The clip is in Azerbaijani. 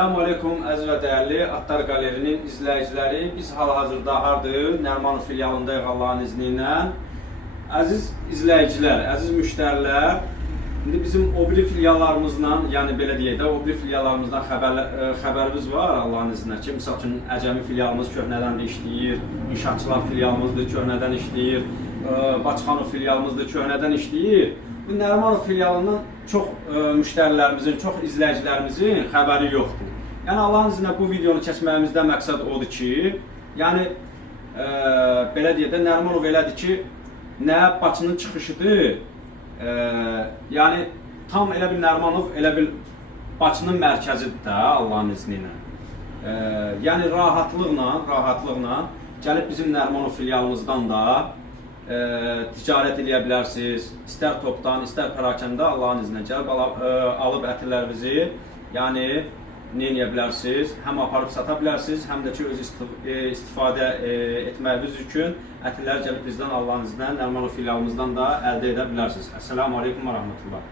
Esselamu Aleyküm əziz və dəyərli Atlar Qalerinin izləyiciləri. Biz hal-hazırda hardır? Nərmanov filialındayıq Allahın izni ilə. Əziz izləyicilər, əziz müştərilər, indi bizim o biri filiallarımızdan, yəni belə deyək də, o biri filiallarımızdan xəbərimiz var Allahın izni ilə ki, misal üçün Əcəmi filialımız köhnədən də işləyir, İnşaatçılar filialımızdır, köhnədən işləyir, Bakıxanov filialımızdır, köhnədən işləyir. Bu Nərmanov filialından çox müştərilərimizin, çox izləyicilərimizin xəbəri yoxdur. Yəni Allahın izni ilə bu videonu çəkməyimizdən məqsəd odur ki, yəni belə deyək də, Nərmanov elədir ki, nə Bakının çıxışıdır, yəni tam elə bir Nərmanov, elə bir Bakının mərkəzidir də Allahın izni ilə. Yəni rahatlıqla gəlib bizim Nərmanov filialımızdan da ticarət edə bilərsiniz. İstər topdan, istər pərakəndə Allahın izni ilə gəlib alıb ətirlərinizi, yəni nə edə bilərsiniz? Həm aparıb sata bilərsiniz, həm də ki öz istifadə etməyiniz üçün ətirləri gəlib bizdən Allahın izni ilə Nərmanov filialımızdan da əldə edə bilərsiniz. Esselamu Aleyküm və Rəhmətullah.